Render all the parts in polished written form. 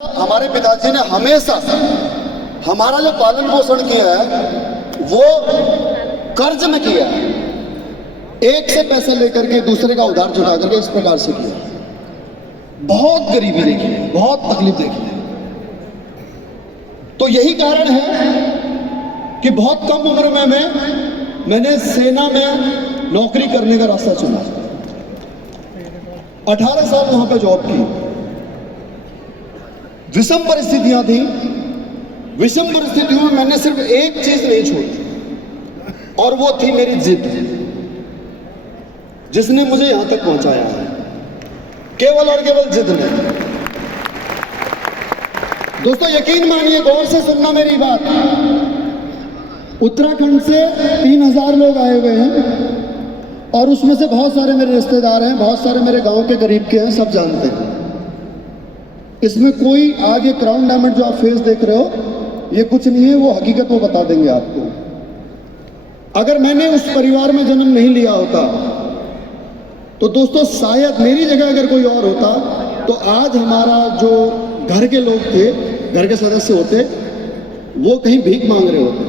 हमारे पिताजी ने हमेशा हमारा जो पालन पोषण किया है वो कर्ज में किया है। एक से पैसे लेकर के दूसरे का उधार चुका करके इस प्रकार से किया। बहुत गरीबी देखी है, बहुत तकलीफ देखी है। तो यही कारण है कि बहुत कम उम्र में मैंने सेना में नौकरी करने का रास्ता चुना। 18 साल वहां पे जॉब की। विषम परिस्थितियां थी। विषम परिस्थितियों में मैंने सिर्फ एक चीज नहीं छोड़ी और वो थी मेरी जिद, जिसने मुझे यहां तक पहुंचाया है। केवल और केवल जिद नहीं। दोस्तों यकीन मानिए, गौर से सुनना मेरी बात। उत्तराखंड से 3000 लोग आए हुए हैं और उसमें से बहुत सारे मेरे रिश्तेदार हैं, बहुत सारे मेरे गांव के करीब के हैं, सब जानते हैं। इसमें कोई आगे क्राउन डायमंड जो आप फेस देख रहे हो ये कुछ नहीं है, वो हकीकत वो बता देंगे आपको। अगर मैंने उस परिवार में जन्म नहीं लिया होता तो दोस्तों शायद मेरी जगह अगर कोई और होता तो आज हमारा जो घर के लोग थे, घर के सदस्य होते, वो कहीं भीख मांग रहे होते।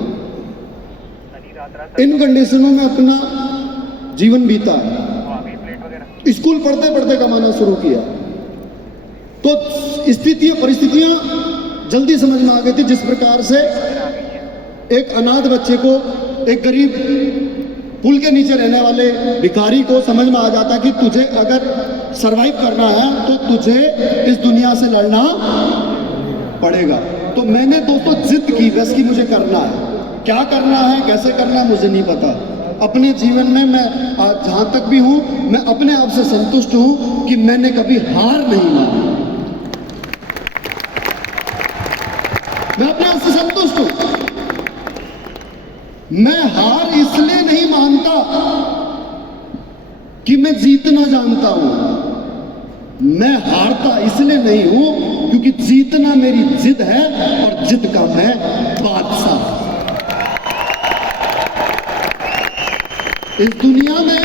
इन कंडीशनों में अपना जीवन बीता। स्कूल पढ़ते पढ़ते कमाना शुरू किया तो स्थितियां परिस्थितियां जल्दी समझ में आ गई थी। जिस प्रकार से एक अनाथ बच्चे को, एक गरीब पुल के नीचे रहने वाले भिखारी को समझ में आ जाता कि तुझे अगर सरवाइव करना है तो तुझे इस दुनिया से लड़ना पड़ेगा। तो मैंने दोस्तों जिद की, बस कि मुझे करना है। क्या करना है, कैसे करना है मुझे नहीं पता। अपने जीवन में मैं आज जहां तक भी हूं, मैं अपने आप से संतुष्ट हूं कि मैंने कभी हार नहीं मानी। मैं अपने आप से संतुष्ट हूं। मैं हार इसलिए नहीं मानता कि मैं जीतना जानता हूं। मैं हारता इसलिए नहीं हूं क्योंकि जीतना मेरी जिद है और जिद का मैं बादशाह। इस दुनिया में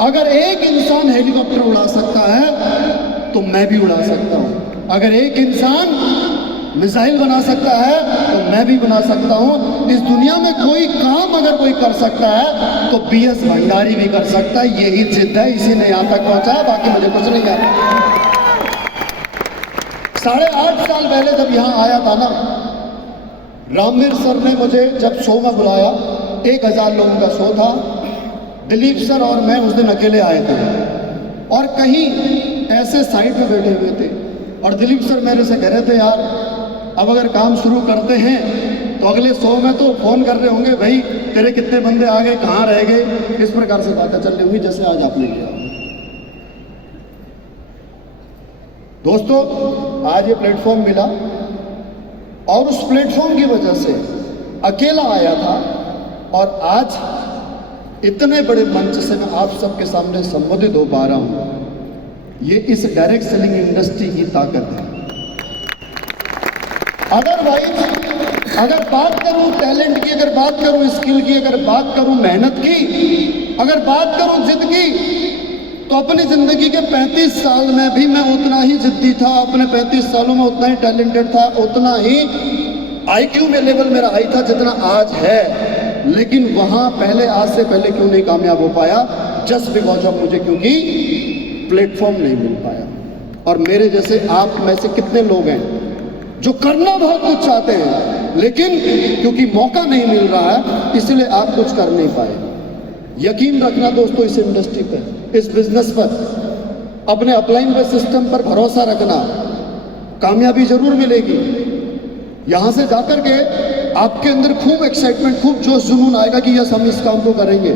अगर एक इंसान हेलीकॉप्टर उड़ा सकता है तो मैं भी उड़ा सकता हूं। अगर एक इंसान मिसाइल बना सकता है तो मैं भी बना सकता हूं। इस दुनिया में कोई काम अगर कोई कर सकता है तो बीएस भंडारी भी कर सकता है। यही जिद है, इसी ने यहां तक पहुंचाया, बाकी मुझे कुछ नहीं आता। 8.5 साल पहले जब यहां आया था ना, रामवीर सर ने मुझे जब शो में बुलाया, 1000 लोगों का शो था। दिलीप सर और मैं उस दिन अकेले आए थे और कहीं ऐसे साइड में बैठे हुए थे और दिलीप सर मेरे से कह रहे थे, यार अब अगर काम शुरू करते हैं तो अगले शो में तो फोन कर रहे होंगे, भाई तेरे कितने बंदे आ गए, कहाँ रह गए। इस प्रकार से बातें चल रही होंगी जैसे आज आपने किया। दोस्तों आज ये प्लेटफॉर्म मिला और उस प्लेटफॉर्म की वजह से अकेला आया था और आज इतने बड़े मंच से मैं आप सबके सामने संबोधित हो पा रहा हूं। ये इस डायरेक्ट सेलिंग इंडस्ट्री की ताकत है। अदरवाइज अगर बात करूं टैलेंट की, अगर बात करूं स्किल की, अगर बात करूं मेहनत की, अगर बात करूं जिद की, तो अपनी जिंदगी के 35 साल में भी मैं उतना ही जिद्दी था। अपने 35 सालों में उतना ही टैलेंटेड था, उतना ही IQ में लेवल मेरा हाई था जितना आज है। लेकिन वहां पहले, आज से पहले क्यों नहीं कामयाब हो पाया? जस्ट बिकॉज ऑफ मुझे क्योंकि प्लेटफॉर्म नहीं मिल पाया। और मेरे जैसे आप में से कितने लोग हैं जो करना बहुत कुछ चाहते हैं लेकिन क्योंकि मौका नहीं मिल रहा है इसलिए आप कुछ कर नहीं पाए। यकीन रखना दोस्तों, इस इंडस्ट्री पर, इस बिजनेस पर, अपने अपलाइन बेस सिस्टम पर भरोसा रखना। कामयाबी जरूर मिलेगी। यहां से जाकर के आपके अंदर खूब एक्साइटमेंट, खूब जोश जुनून आएगा कि यस हम इस काम को करेंगे।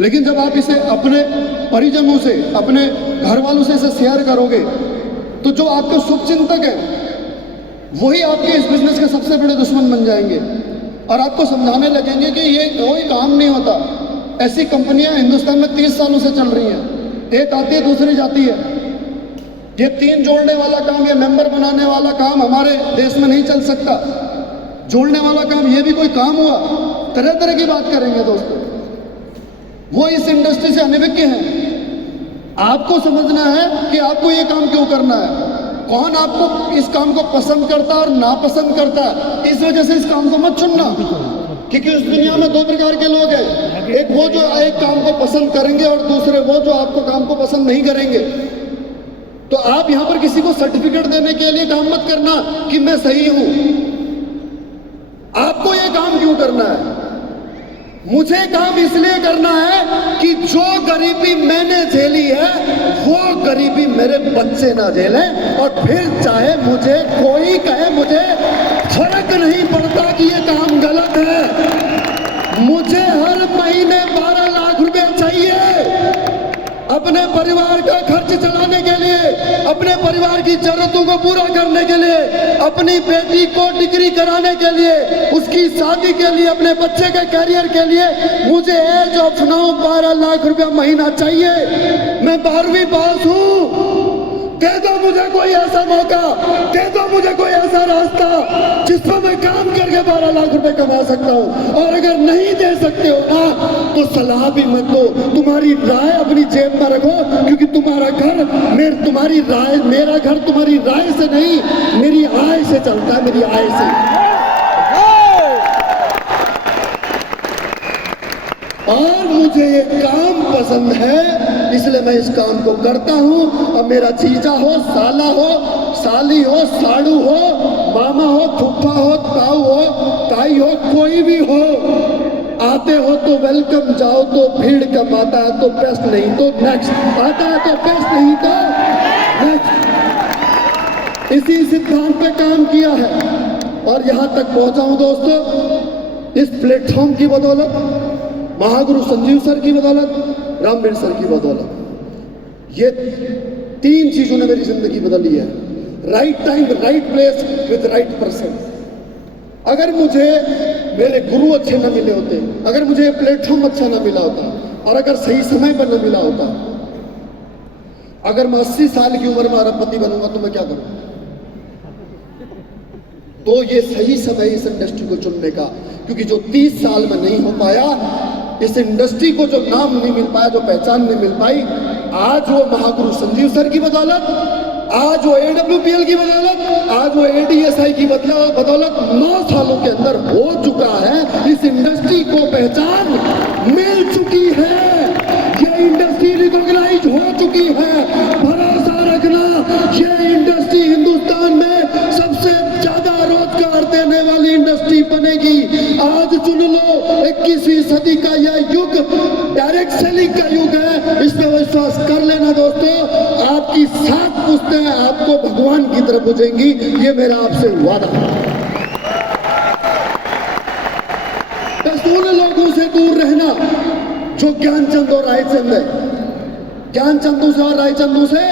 लेकिन जब आप इसे अपने परिजनों से, अपने घर वालों से इसे शेयर करोगे तो जो आपके शुभचिंतक हैं वही आपके इस बिजनेस के सबसे बड़े दुश्मन बन जाएंगे और आपको समझाने लगेंगे कि ये कोई काम नहीं होता। ऐसी कंपनियां हिंदुस्तान में 30 सालों से चल रही हैं, एक आती है दूसरी जाती है। ये 3 जोड़ने वाला काम, ये मेंबर बनाने वाला काम हमारे देश में नहीं चल सकता। जोड़ने वाला काम, ये भी कोई काम हुआ? तरह तरह की बात करेंगे दोस्तों। वो इस इंडस्ट्री से अनभिज्ञ हैं। आपको समझना है कि आपको ये काम क्यों करना है। कौन आपको इस काम को पसंद करता है और नापसंद करता है। इस वजह से इस काम को मत चुनना, क्योंकि उस दुनिया में दो प्रकार के लोग हैं, एक वो जो एक काम को पसंद करेंगे और दूसरे वो जो आपको काम को पसंद नहीं करेंगे। तो आप यहां पर किसी को सर्टिफिकेट देने के लिए काम मत करना कि मैं सही हूं। आपको ये काम क्यों करना है? मुझे काम इसलिए करना है कि जो गरीबी मैंने झेली है वो गरीबी मेरे बच्चे ना झेलें, और फिर चाहे मुझे कोई कहे, मुझे फर्क नहीं पड़ता कि ये काम गलत है। मुझे हर महीने 12 लाख रुपए चाहिए अपने परिवार का खर्च चलाने के लिए, अपने परिवार की जरूरतों को पूरा करने के लिए, अपनी बेटी को डिग्री कराने के लिए, उसकी शादी के लिए, अपने बच्चे के करियर के लिए मुझे एज ऑफ नाउ 12 लाख रुपया महीना चाहिए। मैं 12वीं पास हूं, दे दो मुझे कोई ऐसा मौका, दे दो मुझे कोई ऐसा रास्ता जिसमें मैं काम करके 12 लाख रुपए कमा सकता हूं। और अगर नहीं दे सकते हो ना तो सलाह भी मत दो, तुम्हारी राय अपनी जेब में रखो, क्योंकि तुम्हारा घर तुम्हारी राय, मेरा घर तुम्हारी राय से नहीं मेरी आय से चलता है, मेरी आय से। और मुझे ये काम पसंद है इसलिए मैं इस काम को करता हूं। अब मेरा जीजा हो, साला हो, साली हो, साड़ू हो, मामा हो, फूफा हो, ताऊ हो, ताई हो, कोई भी हो, आते हो तो वेलकम, जाओ तो भीड़ कम, आता है तो बेस्ट, नहीं तो नेक्स्ट, आता है तो बेस्ट, नहीं तो नेक्स्ट। इसी सिद्धांत पे काम किया है और यहां तक पहुंचा हूं दोस्तों, इस प्लेटफॉर्म की बदौलत, महागुरु संजीव सर की बदौलत, रामवीर सर की बदौलत। ये 3 चीजों ने मेरी जिंदगी बदली है। Right time, right place with right person. अगर मुझे मेरे गुरु अच्छे न मिले होते, अगर मुझे ये प्लेटफॉर्म अच्छा न मिला होता, और अगर सही समय पर न मिला होता, अगर मैं 80 साल की उम्र में अरबपति बनूंगा तो मैं क्या करूंगा? तो ये सही समय इस इंडस्ट्री को चुनने का, क्योंकि जो 30 साल में नहीं हो पाया, इस इंडस्ट्री को जो नाम नहीं मिल पाया, जो पहचान नहीं मिल पाई, आज वो महागुरु संजीव सर की बदौलत, आज वो AWPL की बदौलत, आज वो ADSI की बदौलत 9 सालों के अंदर हो चुका है। इस इंडस्ट्री को पहचान मिल चुकी है, ये इंडस्ट्री रिकॉग्नाइज हो चुकी है। भरोसा रखना, ये इंडस्ट्री हिंदुस्तान में सबसे ज्यादा रोजगार देने वाली इंडस्ट्री बनेगी। आज चुन लो, 21वीं सदी का यह युग डायरेक्ट सेलिंग का युग है, इस पर विश्वास कर लेना दोस्तों। आपकी 7 पुश्तें आपको भगवान की तरफ बुझेंगी, ये मेरा आपसे वादा है। उन लोगों से दूर रहना जो ज्ञानचंद और रायचंद है, ज्ञानचंदों से और रायचंदों से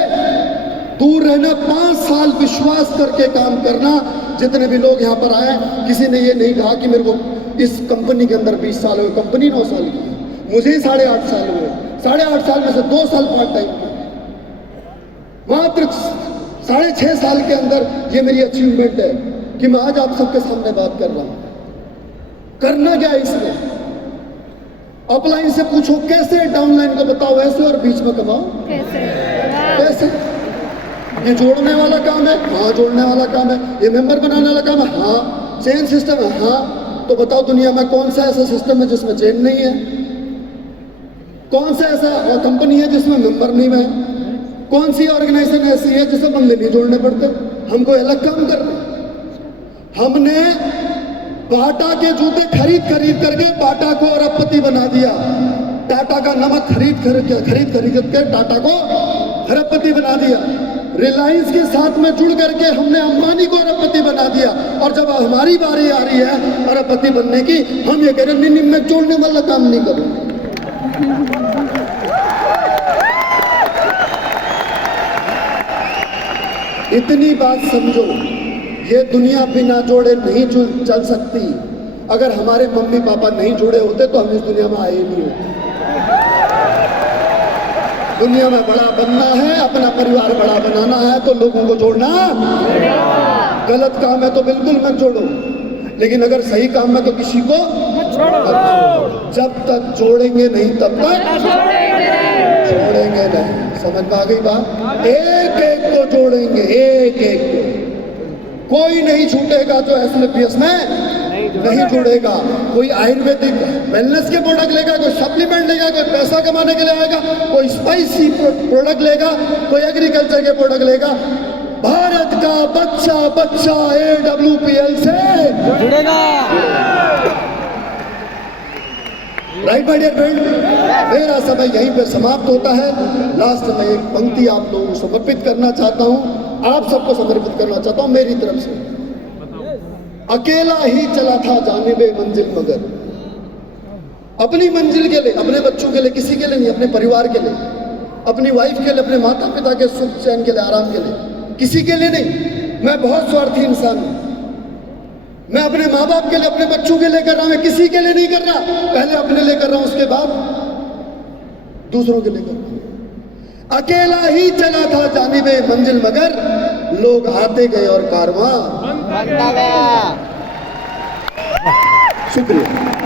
दूर रहना। 5 साल विश्वास करके काम करना। जितने भी लोग यहाँ पर आए, किसी ने ये नहीं कहा कि मेरे को इस कंपनी के अंदर 20 साल हुए, कंपनी 9 साल की है, मुझे ही 8.5 साल हुए। 8.5 साल में से 2 साल पार्ट टाइम किया, मात्र 6.5 साल के अंदर ये मेरी अचीवमेंट है कि मैं आज आप सबके सामने बात कर रहा हूं। करना क्या है इसमें? अपलाइन से पूछो कैसे, डाउनलाइन को बताओ ऐसे, और बीच में कमाओ कैसे। ये जोड़ने वाला काम है, हाँ जोड़ने वाला काम है। ये मेंबर बनाने वाला काम है, हाँ। चेन सिस्टम है, हाँ। तो बताओ दुनिया में कौन सा ऐसा सिस्टम है जिसमें चेन नहीं है? कौन सा ऐसा कंपनी है जिसमें मेंबर नहीं है? कौन सी ऑर्गेनाइजेशन ऐसी है जिसमें बंदे नहीं जोड़ने पड़ते? हमको अलग काम कर रहे। हमने बाटा के जूते खरीद करके बाटा को अरबपति बना दिया। टाटा का नमक खरीद कर टाटा को अरबपति बना दिया। रिलायंस के साथ में जुड़ करके हमने अंबानी को अरबपति बना दिया। और जब हमारी बारी आ रही है अरबपति बनने की, हम ये कह रहे नहीं, मैं जोड़ने वाला काम नहीं करूंगा। इतनी बात समझो, ये दुनिया बिना जोड़े नहीं चल सकती। अगर हमारे मम्मी पापा नहीं जुड़े होते तो हम इस दुनिया में आए ही नहीं होते। दुनिया में बड़ा बनना है, अपना परिवार बड़ा बनाना है तो लोगों को जोड़ना। गलत काम है तो बिल्कुल मत जोड़ो, लेकिन अगर सही काम है तो किसी को मत जोड़ो। जब तक जोड़ेंगे नहीं तब तक छोड़ेंगे नहीं। समझ में आ गई बात? एक एक को जोड़ेंगे, एक एक को। कोई नहीं छूटेगा जो एसएलपीएस में नहीं जुड़ेगा। कोई आयुर्वेदिक वेलनेस के प्रोडक्ट लेगा, कोई सप्लीमेंट लेगा, कोई पैसा कमाने के लिए आएगा, कोई स्पाइसी प्रोडक्ट लेगा, कोई एग्रीकल्चर के प्रोडक्ट लेगा। भारत का बच्चा बच्चा AWPL से जुड़ेगा। राइट माय डियर फ्रेंड, मेरा समय यहीं पे समाप्त होता है। लास्ट में एक पंक्ति आप लोगों को समर्पित करना चाहता हूं, आप सबको समर्पित करना चाहता हूं मेरी तरफ से। अकेला ही चला था जानिबे मंजिल मगर, अपनी मंजिल के लिए, अपने बच्चों के लिए, किसी के लिए नहीं, अपने परिवार के लिए, अपनी वाइफ के लिए, अपने माता पिता के सुख चैन के लिए, आराम के लिए, किसी के लिए नहीं। मैं बहुत स्वार्थी इंसान हूं। मैं अपने माँ बाप के लिए, अपने बच्चों के लिए कर रहा हूं, मैं किसी के लिए नहीं कर रहा। पहले अपने लिए कर रहा हूं, उसके बाद दूसरों के लिए कर रहा हूं। अकेला ही चला था जानिबे मंजिल मगर, लोग आते गए और कारवां बनता गया। शुक्रिया।